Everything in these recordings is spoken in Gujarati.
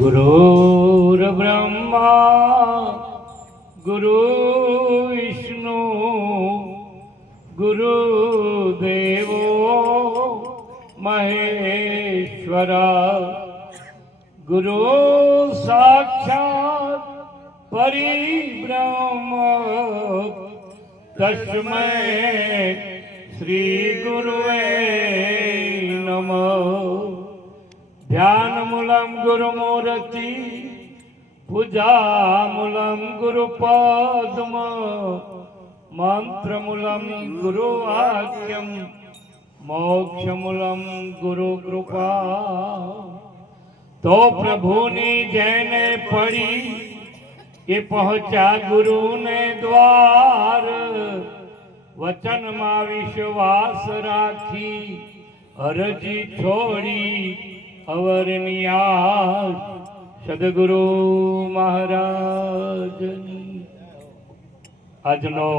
गुरुर्ब्रह्मा गुरुविष्णु गुरुदेवो महेश्वरा गुरु साक्षात् परिब्रह्म तस्मै श्री गुरुवे नमः। ध्यानमूलं गुरुमूर्ति पूजामूलं गुरुपद्म मंत्रमूलं गुरुवाक्यं मोक्षमूलं गुरुकृपा। तो प्रभुनी जैने पड़ी ये पहुंचा गुरु ने द्वार। वचन मा विश्वास राखी अरजी छोड़ी अवरनी आस सदगुरु महाराज। આજનો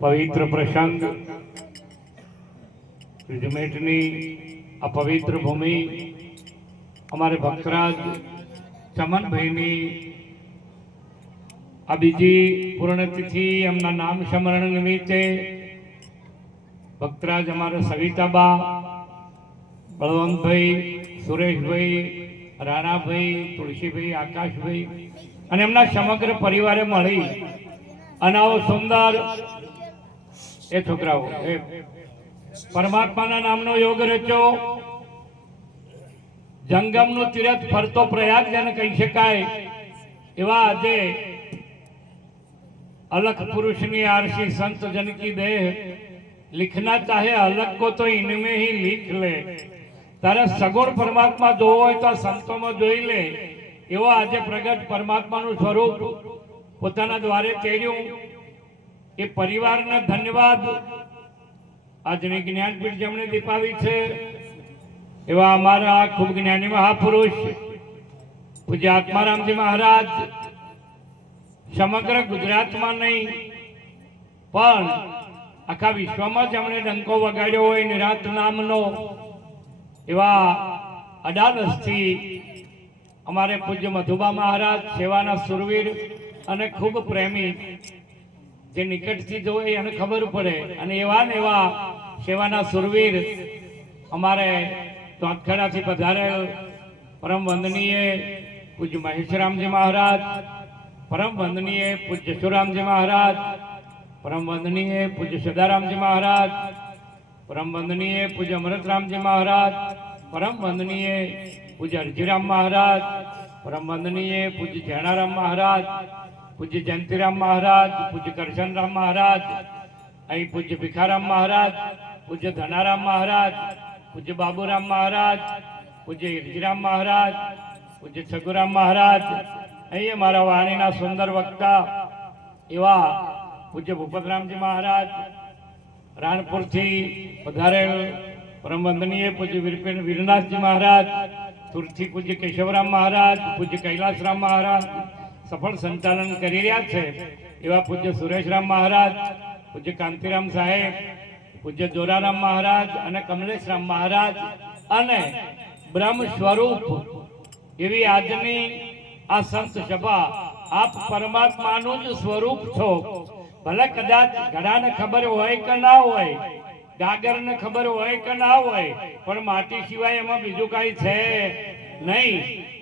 પવિત્ર પ્રસંગ ત્રિજમેટની આ પવિત્ર ભૂમિ અમારે ભક્તરાજ ચમનભાઈની આ બીજી પૂર્ણતિથિ એમના નામ સ્મરણ નિમિત્તે ભક્તરાજ અમારા સવિતાબા, બળવંતભાઈ, સુરેશભાઈ, રાણાભાઈ, તુલસીભાઈ, આકાશભાઈ અને એમના સમગ્ર પરિવારે મળી અને આવો સુંદર એ છોકરાઓ એ પરમાત્માના નામનો યોગ રચ્યો. જંગમનું તીરથ ફરતો પ્રયાગ જેને કહી શકાય એવા આજે अलग पुरुष ની आरसी संत जन की देह लिखना चाहे अलग को तो इनमें ही लिख ले. तारे सगुण परमात्मा जो हो तो संतों में જોઈ લે એવો આજે પ્રગટ પરમાત્માનું સ્વરૂપ પોતાના દ્વારે તેડ્યું. એ પરિવારને ધન્યવાદ. આજની જ્ઞાનપીઠ જેમણે દીપાવી છે એવા અમારા ખૂબ જ્ઞાની મહાપુરુષ પૂજ્ય આત્મારામજી મહારાજ સમગ્ર ગુજરાતમાં નહીં પણ આખા વિશ્વમાં જેમણે ડંકો વગાડ્યો હોય નિરાંત નામનો એવા અડાલજથી અમારે પૂજ્ય મધુબા મહારાજ સેવાના સુરવીર અને ખૂબ પ્રેમી, જે નિકટથી જોઈ એને ખબર પડે અને એવા ને એવા સેવાના સુરવીર અમારે તોતખેડાથી પધારેલ પરમ વંદનીય પૂજ્ય મહેશરામજી મહારાજ, परम वंदनीय पूज्य सुरामजी महाराज, परम वंदनीय पूज्य सदारामजी महाराज, परम वंदनीय पूज्य अमृतरामजी महाराज, परम वंदनीय पूज्य अर्जीराम महाराज, परम वंदनीय पूज्य जैनाराम महाराज, पूज्य जयंतीराम महाराज, पूज्य करशनराम महाराज, अही पूज्य भिखाराम महाराज, पूज्य धनाराम महाराज, पूज्य बाबूराम महाराज, पूज्य अर्जीराम महाराज, पूज्य छगुराम महाराज, અહીં મારા વાણીના સુંદર વક્તા એવા પૂજ્ય ભૂપતરામજી મહારાજ, રાણપુરથી પધારેલ પરમ વંદનીય પૂજ્ય વીરનાથજી મહારાજ, તુરથી પૂજ્ય કેશવરામ મહારાજ, પૂજ્ય કૈલાસરામ મહારાજ સફળ સંચાલન કરી રહ્યા છે એવા પૂજ્ય સુરેશરામ મહારાજ, પૂજ્ય કાંતિરામ સાહેબ, પૂજ્ય જોરારામ મહારાજ અને કમલેશરામ મહારાજ અને બ્રહ્મ સ્વરૂપ એવી આજની આ સંત સભા આપ પરમાત્માનું જ સ્વરૂપ છો. ભલે કદાચ ઘડાને ખબર હોય કે ના હોય, ગાગરને ખબર હોય કે ના હોય, પણ માટી સિવાય એમાં બીજું કઈ છે નહીં.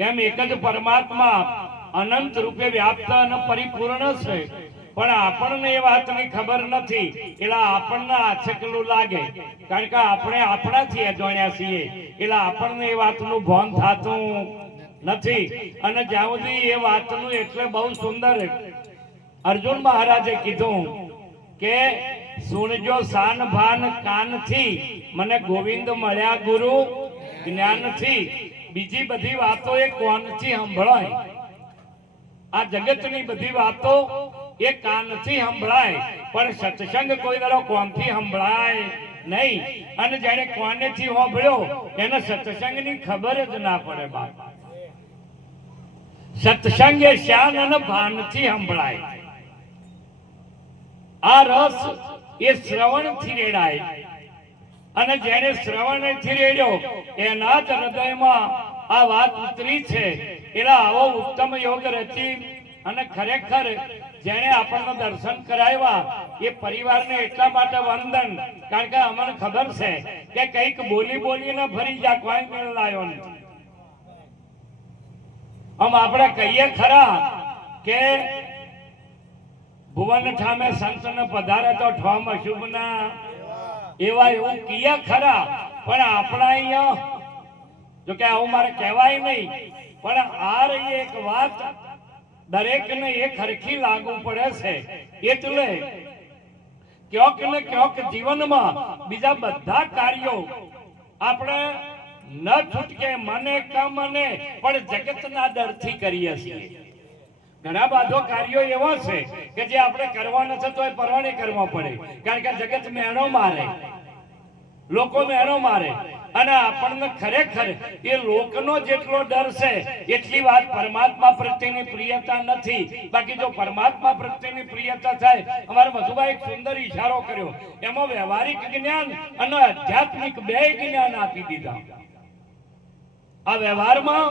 એમ એક જ પરમાત્મા અનંત રૂપે વ્યાપ્ત અને પરિપૂર્ણ છે. પણ આપણને એ વાતની ખબર નથી એટલે આપણને આછકલું લાગે, કારણ કે આપણે આપણાથી અજાણ્યા છીએ એટલે આપણને એ વાતનું ભાન થતું નથી. અને જ્યાં સુધી એ વાતનું એટલે બહુ સુંદર અર્જુન મહારાજે કીધું કે સુણજો શાન ભાન કાનથી, મને ગોવિંદ મળ્યા ગુરુ જ્ઞાનથી. બીજી બધી વાતો એ કોનથી સંભળાય? આ જગતની બધી વાતો એ કાનથી સંભળાય, પણ સત્સંગ કોઈ દાડો કોનથી સંભળાય નહીં. અને જેને કોનેથી સાંભળ્યો એને સત્સંગની ખબર જ ના પડે. બાપ सत्संग श्यान भान थी संभळाय। आ रस ये श्रवण थी रेड़ाय અને જેને શ્રવણ થી રેડ્યો એના જ હૃદયમાં આ વાત ઉતરી છે એટલે આવો ઉત્તમ યોગ રચી અને ખરેખર જેણે આપણને દર્શન કરાવ્યા એ પરિવારને એટલા માટે વંદન, કારણ કે અમને ખબર છે કે કંઈક બોલી બોલીને ફરી જા કોઈ મેળ લાયો નથી. આમ આપણે કહીએ ખરા કે ભુવન ઠામે સંતને પધારે તો ઠોમ અશુભના એવા એવું કહીએ ખરા, પણ આપણા અહીંયા જો કે આવું મારે કહેવાય નહીં, પણ આ રહી એક વાત દરેકને એક હરખી લાગુ પડે છે. એટલે ક્યોંક ને ક્યોંક જીવનમાં બીજા બધા કાર્યો આપણે ન છૂટકે મને કે મને પણ જગતના ડરથી કરીએ છીએ. ઘણા બધા કાર્યો એવા છે કે જે આપણે કરવાના છે તો એ પરવાને કરવા પડે, કારણ કે જગત મેણો મારે, લોકો મેણો મારે, અને આપણને ખરેખર એ લોકનો જેટલો ડર છે એટલી વાત પરમાત્મા પ્રત્યેની પ્રિયતા નથી. બાકી જો પરમાત્મા પ્રત્યેની પ્રિયતા થાય, અમારા મધુભાઈ એક સુંદર ઈશારો કર્યો, એમાં વ્યવહારિક જ્ઞાન અને આધ્યાત્મિક બે જ્ઞાન આપી દીધા. આ વ્યવહારમાં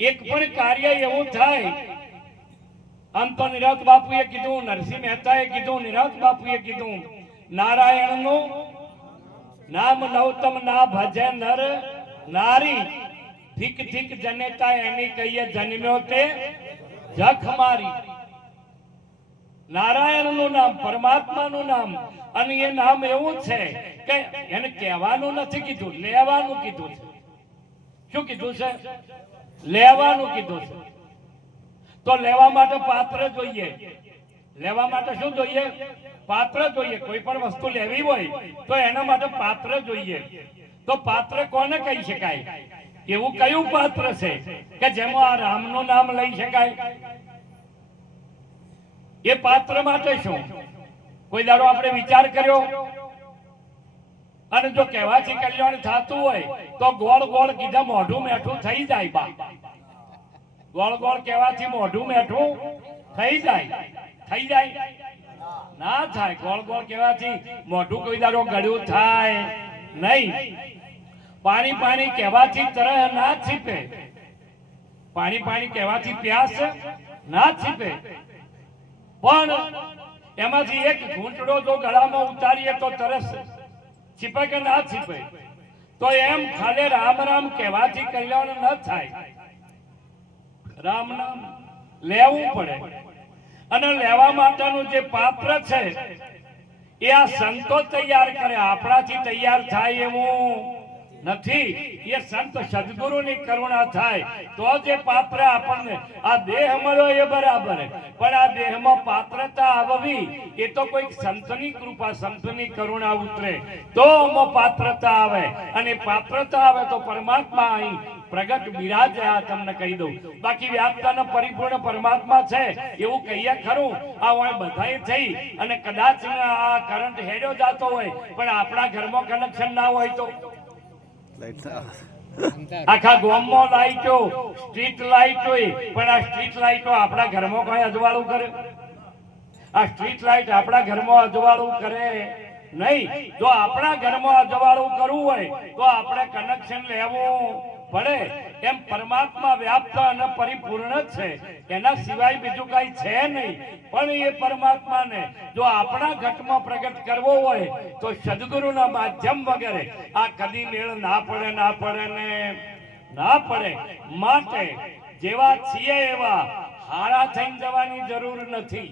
એક પણ કાર્ય એવું થાય, આમ તો નિરાત બાપુએ કીધું, નરસિંહ મહેતાએ કીધું, નિરાત બાપુએ કીધું, નારાયણનું નામ નૌતમ ના ભજે નર નારી, ઠીક ઠીક જનેતા એની કહીએ જન્મ્યો તે જખ મારી. નારાયણનું નામ, પરમાત્માનું નામ, અને એ નામ એવું છે કે એને કહેવાનું નથી કીધું, લેવાનું કીધું છે. શું કીધું છે? લેવાનું કીધું છે. તો લેવા માટે પાત્ર જોઈએ. લેવા માટે શું જોઈએ? પાત્ર જોઈએ. કોઈ પણ વસ્તુ લેવી હોય તો એના માટે પાત્ર જોઈએ. તો પાત્ર કોને કહી શકાય? એવું કયું પાત્ર છે કે જેમાં આ રામનું નામ લઈ શકાય? એ પાત્ર માટે શું કોઈ દાડો આપણે વિચાર કર્યો? અને જો કહેવાથી કલ્યાણ થતું હોય તો ગોળ ગોળ કીધા મોઢું મેઠું થઈ જાય. બા ગોળ ગોળ કહેવાથી મોઢું મેઠું થઈ જાય? થઈ જાય? ના થાય. ગોળ ગોળ કહેવાથી મોઢું કોઈ દાડો ગળ્યું થાય નહીં. પાણી પાણી કહેવાથી તરહ ના છીપે. પાણી પાણી કહેવાથી પ્યાસ ના છીપે. પણ એમાંથી એક ઘૂંટડો જો ગળામાં ઉતારીએ તો તરસ છીપે કે ના છીપે? તો એમ ખાલી રામ રામ કહેવાથી કલ્યાણ ન થાય. રામ નામ લેવું પડે, અને લેવા માટેનું જે પાત્ર છે એ આ સંતો તૈયાર કરે, આપણાથી તૈયાર થાય એવું નથી. એ સંત સદગુરુની કરુણા થાય તો જે પાત્ર આપણને આ દેહ મળ્યો એ બરાબર, પણ આ દેહમાં પાત્રતા આવવી એ તો કોઈ સંતની કૃપા, સંતની કરુણા ઉતરે તો પાત્રતા આવે, અને પાત્રતા આવે તો પરમાત્મા અહીં પ્રગટ બિરાજે. આ તમને કહી દઉં. બાકી વ્યાપ્તાનો પરિપૂર્ણ પરમાત્મા છે એવું કહીએ ખરું. આ હોય બધાય થઈ અને કદાચ આ કરંટ હેડ્યો જતો હોય પણ આપણા ઘરમાં કનેક્શન ના હોય તો આખા ગામમાં લાઈટો, સ્ટ્રીટ લાઈટો, પણ આ સ્ટ્રીટ લાઈટો આપણા ઘરમાં કઈ અજવાળું કરે? આ સ્ટ્રીટ લાઈટ આપણા ઘરમાં અજવાળું કરે નહીં. જો આપણા ઘરમાં અજવાળું કરવું હોય તો આપણે કનેક્શન લેવું પડે. એમ પરમાત્મા વ્યાપ્ત અને પરિપૂર્ણ જ છે, એના સિવાય બીજું કઈ છે નહીં. પણ એ પરમાત્માને જો આપણા ઘટમાં પ્રગટ કરવો હોય તો સદગુરુના માધ્યમ વગેરે આ કદી મેળ ના પડે, ના પડે ને ના પડે. માટે જેવા છીએ એવા હારા થઈને જવાની જરૂર નથી.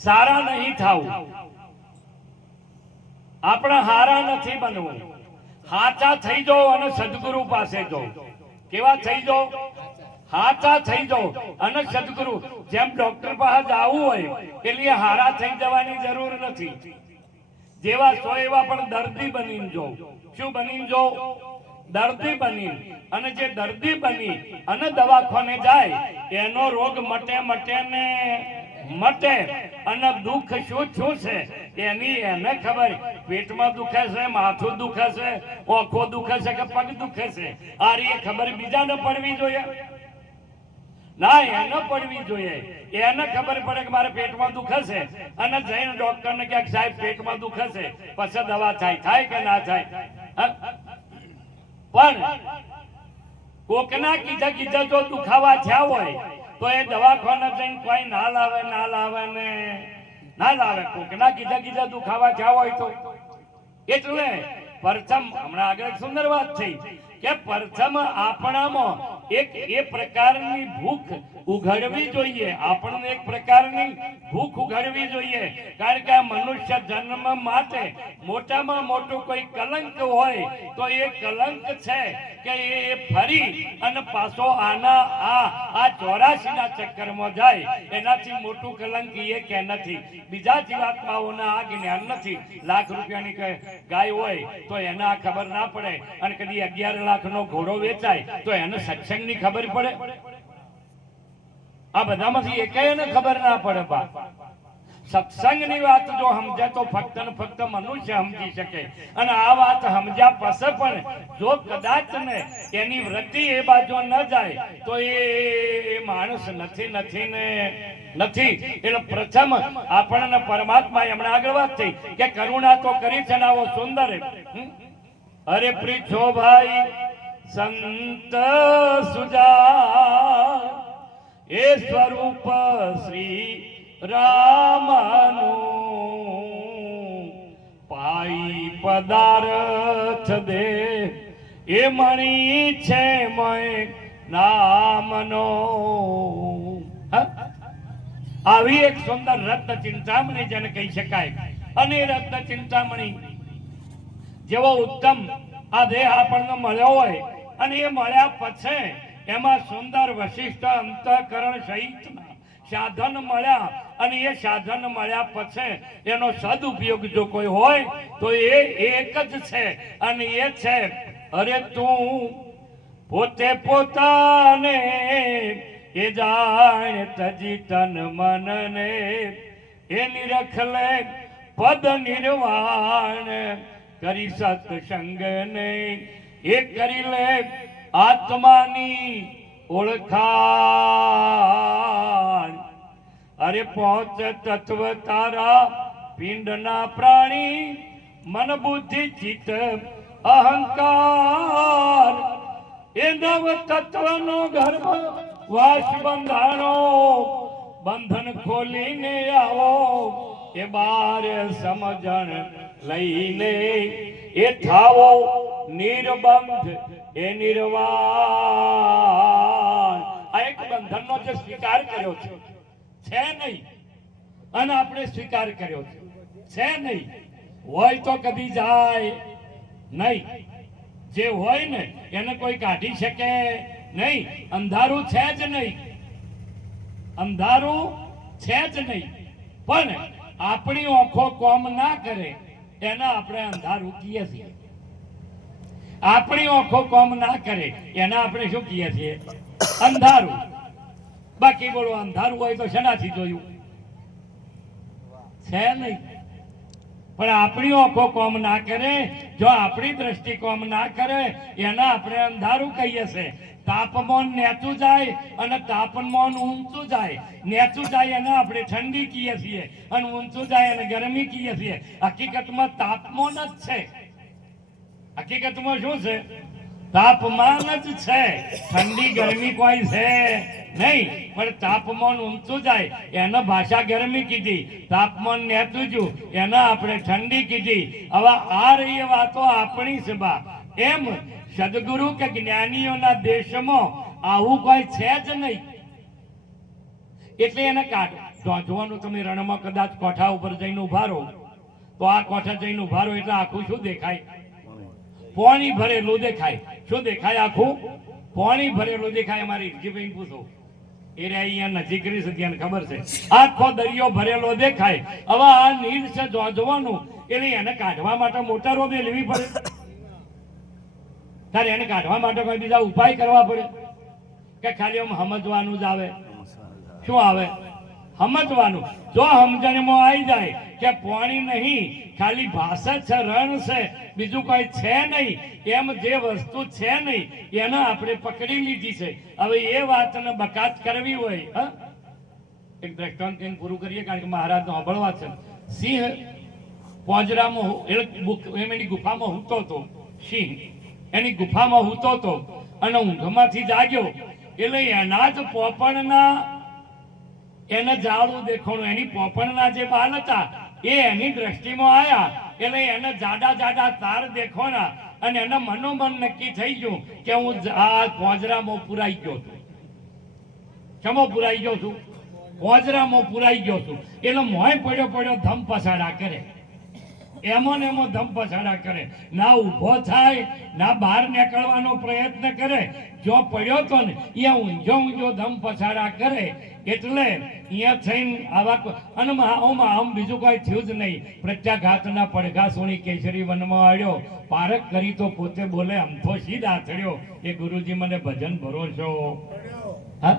સારા નહીં થાવું, આપણે હારા નથી બનવું. હાચા થઈ જાઓ અને સદગુરુ પાસે જાઓ. કેવા થઈ જાઓ? હાચા થઈ જાઓ અને સદગુરુ. જેમ ડોક્ટર પાસે જવું હોય એટલે હારા થઈ જવાની જરૂર નથી. જેવા છો એવા પણ દર્દી બનીને જાઓ. શું બનીને જાઓ? દર્દી બની. અને જે દર્દી બની અને દવાખાને જાય એનો રોગ મટે મટે ને મટે. અને દુઃખ શું શું છે એની એને ખબર. પેટમાં દુખે છે, માથું દુખે છે, આંખો દુખે છે કે પગ દુખે છે, આ એ ખબર બીજાને પડવી જોઈએ ના? એને પડવી જોઈએ. એને ખબર પડે કે મારે પેટમાં દુખે છે અને જઈને ડોક્ટરને કહે સાહેબ પેટમાં દુખે છે, પછી દવા થાય કે ના થાય? પણ કોકના કીધા કીધા જો દુખાવા થયા હોય તો એ દવાખાના જઈને કોઈ ના લાવે ને ના લાવે. કોકના કીધા દુખાવા થયા હોય તો એટલે પ્રથમ હમણાં આગળ એક સુંદર વાત થઈ કે પ્રથમ આપણામાં એક એ પ્રકારની ભૂખ ઉઘડવી જોઈએ. આપણને એક પ્રકારની ભૂખ ઉઘડવી જોઈએ, કારણ કે આ મનુષ્ય જન્મ માટે મોટામાં મોટું કોઈ કલંક હોય તો એ કલંક છે કે એ ફરી અને પાછો આના આ 84 ના ચક્કરમાં જાય. એનાથી મોટું કલંક એ કે નથી. બીજા જીવાત્માઓના આ જ્ઞાન નથી. લાખ રૂપિયાની ગાય હોય તો એને આ ખબર ના પડે, અને કદી 11 લાખનો ઘોડો વેચાય તો એને સત્સંગની ખબર પડે? આ બધામાંથી એકેયને ખબર ના પડે. બા સત્સંગની વાત જો સમજે તો ફક્ત ને ફક્ત મનુષ્ય સમજી શકે, અને આ વાત સમજ્યા પછી પણ જો કદાચ ને એની વૃત્તિ એ બાજુ ન જાય તો એ માણસ નથી. એટલે પ્રથમ આપણને પરમાત્મા હમણાં આગળ વાત થઈ કે કરુણા તો કરી છે ને આવો સુંદર અરે પ્રીછો ભાઈ સંત સુજા એ સ્વરૂપ શ્રી રામનું પાઈ પદાર્થ દે એ મણી છે મય નામનો. આવી એક સુંદર રત્ન ચિંતામણી જેને કહી શકાય. અને રત્ન ચિંતામણી જેવો ઉત્તમ આ દેહ આપણને મળ્યો હોય અને એ મળ્યા પછી એમાં સુંદર વશિષ્ઠ અંતઃકરણ સહિતના સાધન મળ્યા, અને એ સાધન મળ્યા પછી એનો સદુપયોગ જો કોઈ હોય તો એ એક જ છે, અને એ છે અરે તું પોતે પોતાને એ જાણ તજી તન મનને એ નિરખલે પદ નિર્વાણ કરી સત્સંગ ને એ કરી લે આત્માની ઓળખાણ. અરે પહોંચ તત્વ તારા પિંડના પ્રાણી મન બુદ્ધિ ચિત્ત અહંકાર એ નવ તત્વનો ગર્ભ વાસ બંધાણો બંધન ખોલીને આવો એ બાર સમજણ લઈને એ થાવો નિર્બંધ એ નિર્વાણ. આ એક બંધનનો જે સ્વીકાર કર્યો છે નહીં, અને આપણે સ્વીકાર કર્યો છે નહીં. હોય તો કદી જાય નહીં, જે હોય ને એને કોઈ કાઢી શકે નહીં. અંધારું છે જ નહીં, અંધારું છે જ નહીં. પણ આપણી આંખો કોમ ના કરે એને આપણે અંધારું કહીએ છીએ. આપણી આંખો કોમ ના કરે એને આપણે શું કહીએ છીએ? અંધારું. બાકી બોલો, અંધારું હોય તો શેનાથી જોયું? છે નહીં. પણ આપણી આંખો કોમ ના કરે, જો આપણી દ્રષ્ટિ કોમ ના કરે એના આપણે અંધારું કહીએ છીએ. તાપમાન નેચું જાય અને તાપમાન ઊંચું જાય. નેચું જાય એને આપણે ઠંડી કહીએ છીએ, અને ઊંચું જાય એને ગરમી કહીએ છીએ. હકીકતમાં તાપમાન જ છે. હકીકતમાં શું છે? તાપમાન જ છે. ઠંડી ગરમી કોઈ છે નહીં. પણ તાપમાન ઊંચું જાય એને ભાષા ગરમી કીધી, તાપમાન નેચું જ્યું એને આપણે ઠંડી કીધી. હવે આ રહી વાતો આપણી સભા. એમ સદગુરુ કે જ્ઞાનીઓના દેશમાં આવું કોઈ છે જ નહીં. એટલે એને જોવાનું તમે રણમાં કદાચ કોઠા ઉપર જઈને ઉભા રહો તો આ કોઠા જઈને ઉભા રહો એટલે આખું શું દેખાય? પાણી ભરેલું દેખાય. શું દેખાય? આખું પાણી ભરેલું દેખાય. અમારી જીભાઈ પૂછો, એ રે અહીંયા નજીક રહી છે, ત્યાં ખબર છે. આખો દરિયો ભરેલો દેખાય. હવે આ નીર છે જોવાનું, એટલે એને કાઢવા માટે મોટરો લેવી પડે. તારે એને કાઢવા માટે કોઈ બીજા ઉપાય કરવા પડે કે ખાલી આમ સમજવાનું જ આવે? શું આવે? સમજવાનું. જો સમજણમાં આવી જાય કે પાણી નહીં, ખાલી ભાષા છે, રણ છે, બીજું કોઈ છે નહીં, એમ જે વસ્તુ છે નહીં એને આપણે પકડી લીધી છે. હવે એ વાતને બકાત કરવી હોય, એક દ્રષ્ટાંત પૂરું કરીએ, કારણ કે મહારાજનો સાંભળવા છે. સિંહ પોંજરામાં એની ગુફામાં ઊંઘતો હતો. સિંહ એની ગુફામાં હૂતો હતો અને ઊંઘમાંથી જાગ્યો એટલે એના જ પોપણના એને જાડું દેખાણું, એની પોપણના જે બાલ હતા એ એની દ્રષ્ટિમાં આયા એટલે એને જાડા જાડા તાર દેખોના અને એના મનોમન નક્કી થઈ ગયું કે હું આ પોજરામાં પુરાઈ ગયો છું. શમો પુરાઈ ગયો છું? પોજરામાં પુરાઈ ગયો છું. એટલે મોય પડ્યો ધમ પસાડા કરે, એમો ને એમો ધમ પસાડા કરે, ના ઊભો થાય ના બહાર નીકળવાનો પ્રયત્ન કરે. જો પડ્યો તો ને એ ઊંઝો ધમ પસાડા કરે એટલે અહીંયા થઈને આવા અને આમ બીજું કોઈ થયું જ નહીં. પ્રત્યાઘાતના પડઘા સોની કેસરી વનમાં આવ્યો, પારક કરી તો પોતે બોલે અમથો સીધા થયો એ ગુરુજી મને ભજન ભરોસો. હા,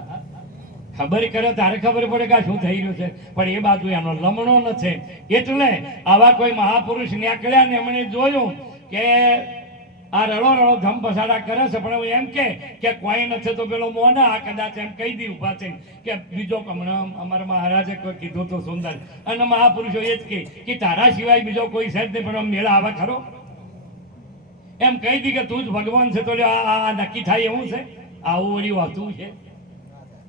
ખબર કરે તારે ખબર પડે કે શું થઈ રહ્યું છે, પણ એ બાજુ એનો લમણો નથી. એટલે આવા કોઈ મહાપુરુષ નીકળ્યા ને એમણે જોયું કે આ રડો ધમ પસાડા કરે છે, પણ એમ કે કોઈ નથી તો પેલો મોના આ કદાચ એમ કહી દી ઉભા થઈને કે બીજો હમણાં અમારા મહારાજે કોઈ કીધું તો સુંદર અને મહાપુરુષો એ જ કે તારા સિવાય બીજો કોઈ છે જ નહીં, પણ મેળા આવે ખરો એમ કહી દી કે તું જ ભગવાન છે તો આ નક્કી થાય એવું છે. આવું વળી હોતું છે.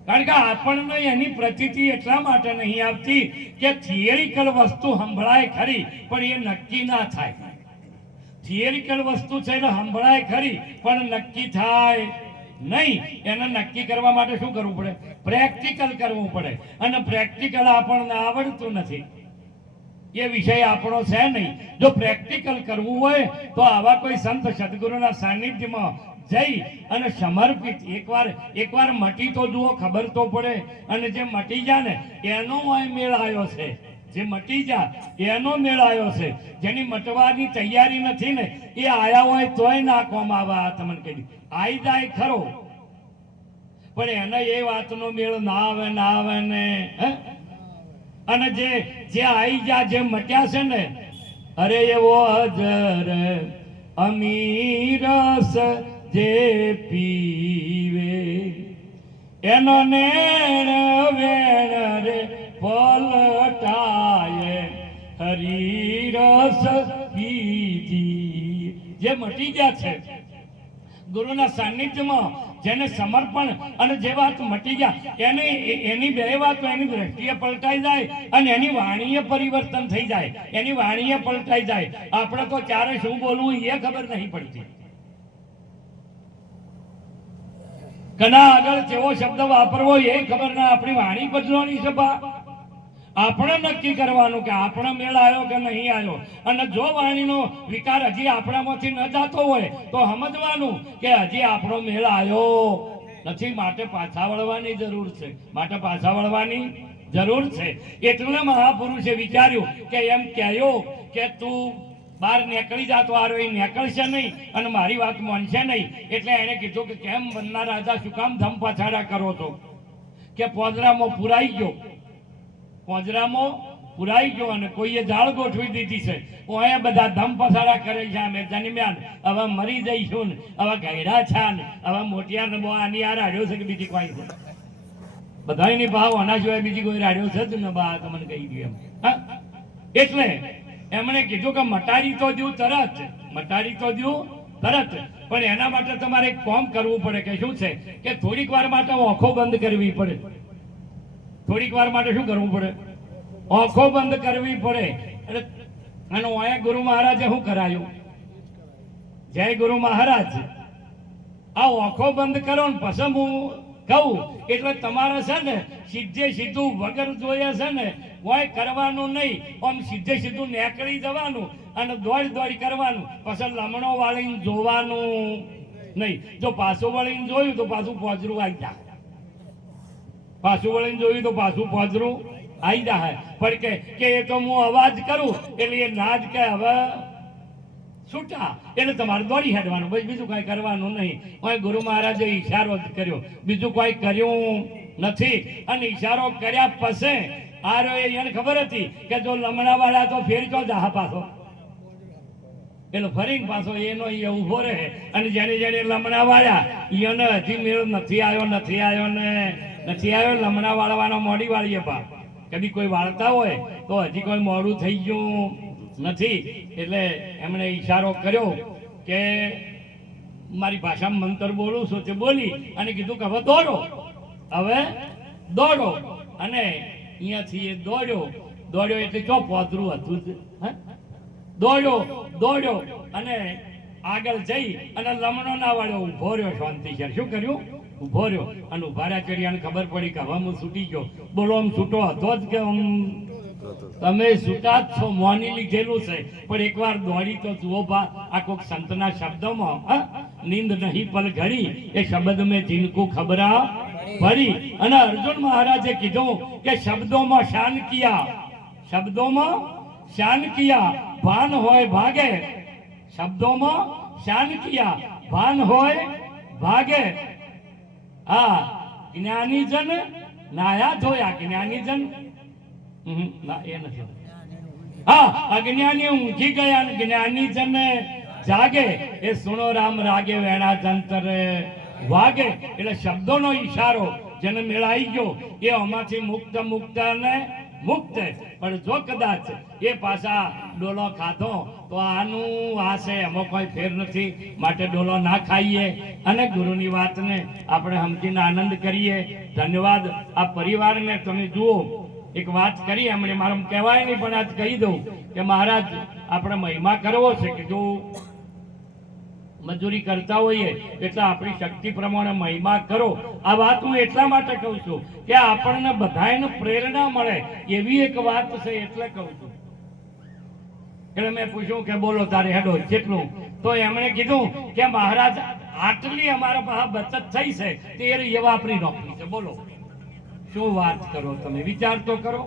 કારણ કે આપણને એની પ્રતીતિ એટલા માટે નહીં આવતી કે થિયરિકલ વસ્તુ સંભળાય ખરી પણ એ નક્કી ના થાય. થિયરિકલ વસ્તુ છે એટલે સંભળાય ખરી પણ નક્કી થાય નહીં. એને નક્કી કરવા માટે શું કરવું પડે? પ્રેક્ટિકલ કરવું પડે. અને પ્રેક્ટિકલ આપણને આવડતું નથી, એ વિષય આપણો છે નહીં. જો પ્રેક્ટિકલ કરવું હોય તો આવા કોઈ સંત સદગુરુના સાનિધ્યમાં જઈ અને સમર્પિત એકવાર મટી તો જુઓ, ખબર તો પડે. અને જે મટી જા ને એનો મેળ આવ્યો છે, જે મટી જા એનો મેળ આવ્યો છે. જેની મટવાની તૈયારી નથી ને એ આયા હોય તોય નાખવામાં આવે. તમને કહી આવી જાય ખરો પણ એને એ વાતનો મેળ ના આવે ને. અને જે આવી જા જે મટ્યા છે ને, અરે એવો અજર અમીરસ જે પીવે એનો નેણ વેણ રે પલટાય હરિરસ પીજી. જે મટી ગયા છે ગુરુના સાનિધ્યમાં, જેને સમર્પણ અને જે વાત મટી ગયા એની બે વાતો એની દ્રષ્ટિએ પલટાઈ જાય અને એની વાણીએ પરિવર્તન થઈ જાય, એની વાણીએ પલટાઈ જાય. આપણે તો ચારે શું બોલવું એ ખબર નહીં પડતી. કના આગળ કેવો શબ્દ વાપરવો એ ખબર ના. આપણી વાણી બદલવાની છે. આપણે નક્કી કરવાનું કે આપણો મેળ આવ્યો કે નહીં આવ્યો. અને જો વાણીનો વિકાર હજી આપણામાંથી ન જતો હોય તો સમજવાનું કે હજી આપણો મેળ આવ્યો નથી, માટે પાછા વળવાની જરૂર છે. એટલે મહાપુરુષે વિચાર્યું કે એમ કહ્યું કે તું બહાર નીકળી જાતો આરો એ નીકળશે નહીં અને મારી વાત માનશે નહીં. એટલે એને કીધું કે કેમ વનના રાજા શું કામ ધમ પછાડા કરો છો? કે પોજરામાં પુરાઈ ગયો અને કોઈએ જાળ ગોઠવી દીધી છે. અહીંયા બધા ધમ પછાડા કરે છે. અમે જન્મ્યા હવે મરી જઈશું, હવે ગયડા છે, હવે મોટિયા આની આ રાડ્યો છે કે બીજી કોઈ છે? બધાની ભાવ આના સિવાય બીજી કોઈ રાડ્યો છે જ ને બા તમને કહી દઉં એમ. એટલે એમણે કીધું કે મટાડી તો દઉં તરત, પણ એના માટે તમારે એક કામ કરવું પડે. કે શું છે કે થોડીક વાર માટે આંખો બંધ કરવી પડે. થોડીક વાર માટે શું કરવું પડે? આંખો બંધ કરવી પડે. અને અહીંયા ગુરુ મહારાજે શું કરાયું? જય ગુરુ મહારાજ, આ આંખો બંધ કરો ને પછી હું કહું એટલે તમારે છે ને સીધું વગર જોઈએ છે ને કોઈ કરવાનું નહીં. આમ સીધું નીકળી જવાનું અને દોડ કરવાનું. પછી લમણો વાળીને જોવાનું નહીં. જો પાછું વળીને જોયું તો પાછું પોજરું આવી જાય. પણ કે એ તો હું અવાજ કરું એટલે એ નાદ કે હવે છૂટા એટલે તમારે દોડી હેડવાનું, બસ બીજું કઈ કરવાનું નહીં. ગુરુ મહારાજે ઈશારો જ કર્યો, બીજું કોઈ કર્યું નથી. અને ઈશારો કર્યા પછી આરો એને ખબર હતી કે જો લમણા વાળા તો ફેર તો જાહા પાછો, એટલે ફરીને પાછો એનો એ ઉભો રહે. અને જેને લમણા વાળા એને હજી મેળ નથી આવ્યો. લમણા વાળવાનો મોડી વાળીએ પા કદી કોઈ વાળતા હોય તો હજી કોઈ મોડું થઈ ગયું નથી. એટલે એમણે ઈશારો કર્યો કે મારી ભાષામાં મંતર બોલું છું તે બોલી અને કીધું કે હવે દોડો, હવે દોડો. અને અહીંયાથી એ દોડ્યો એટલે ચો પોતરું હતું જ. દોડ્યો અને આગળ જઈ અને લમણો ના વાળ્યો, ઉભો રહ્યો શાંતિ છે. શું કર્યું? ઉભો રહ્યો અને ઉભા રહ્યા ચડિયાને ખબર પડી કે હવે હું છૂટી ગયો. બોલો આમ છૂટો હતો જ કે તમે છૂટા જ છો, મોની લીધેલું છે. પણ એકવાર દોડી તો જુઓ બા, આ કોઈક સંતના શબ્દોમાં નીંદ નહીં પલ ઘડી, એ શબ્દ મેં જીનકું ખબરા પડી. અને અર્જુન મહારાજે કીધું કે શબ્દોમાં શાન કિયા, શબ્દોમાં શાન કિયા, ભાન હોય ભાગે. શબ્દોમાં શાન કિયા, ભાન હોય ભાગે. હા, જ્ઞાનીજન નાયા ધોયા. જ્ઞાનીજન ના એ નથી. હા, અજ્ઞાની ઊંઘી ગયા અને જ્ઞાનીજન જાગે. એ સુણો રામ રાગે વેણા જંતર વાગે. એટલે શબ્દોનો ઈશારો જેને મેળાઈ ગયો એ આમાંથી મુક્ત ને મુક્ત. પણ જો કદાચ એ પાછા ડોલો ખાધો તો આનું આ છે, એમાં કોઈ ફેર નથી. માટે ડોલો ના ખાઈએ અને ગુરુની વાતને આપણે સમજીને આનંદ કરીએ. ધન્યવાદ. આ પરિવારને તમે જુઓ, એક વાત કરી એમણે, મારે કહેવાય નહીં પણ આજ કહી દઉં કે મહારાજ આપણે મહિમા કરવો છે. કીધું મજૂરી કરતા હોઈએ એટલે આપણી શક્તિ પ્રમાણે મહિમા કરો. આ વાત હું એટલા માટે કહું છું કે આપણને બધાને પ્રેરણા મળે એવી એક વાત છે એટલે કહું છું. એટલે મેં પૂછ્યું કે બોલો તારે હેડો કેટલું, તો એમણે કીધું કે મહારાજ આટલી અમારા પાસે બચત થઈ છે તે એ વાપરી નોકરી છે. બોલો શું વાત કરો તમે, વિચાર તો કરો.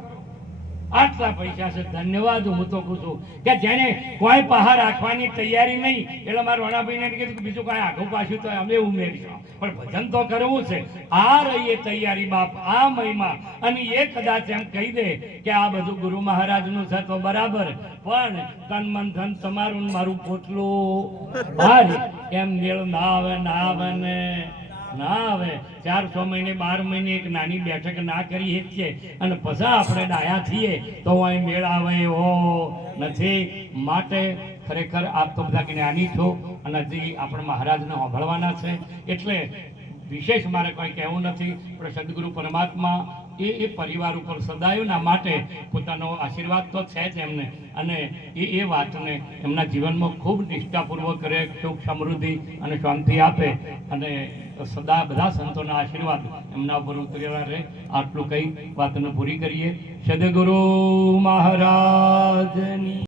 આટલા પૈસા છે. ધન્યવાદ. હું તો કહું છું કે જેને કોઈ પહાડ રાખવાની તૈયારી નહીં, એટલે મારા વડાભાઈને કીધું કે બીજું કાંઈ આઘું પાછું તો અમે ઉમેરીશું, પણ ભજન તો કરવું છે. આ રહીએ તૈયારી બાપ, આ મહિમા. અને એ કદાચ એમ કહી દે કે આ બધું ગુરુ મહારાજનું છે તો બરાબર, પણ તન મન ધન તમારું મારું પોટલું ભારે, એમ મેળ ના આવે ને ના આવે. 4-6 મહિને 12 મહિને એક નાની બેઠક ના કરી શકીએ અને પછી આપણે ડાયા થઈએ તો અહીં મેળ આવે એવો નથી. માટે ખરેખર આપ તો બધા જ્ઞાની છો અને હજી આપણે મહારાજને સાંભળવાના છે એટલે વિશેષ મારે કંઈ કહેવું નથી. પણ સદગુરુ પરમાત્મા એ પરિવાર ઉપર સદાયુના માટે પોતાનો આશીર્વાદ તો છે જ એમને, અને એ વાતને એમના જીવનમાં ખૂબ નિષ્ઠાપૂર્વક કરે, સુખ સમૃદ્ધિ અને શાંતિ આપે અને સદા બધા સંતોના આશીર્વાદ એમના ઉપર ઉતરેલા રહે. આટલું કઈ વાતને પૂરી કરીએ. સદગુરુ મહારાજની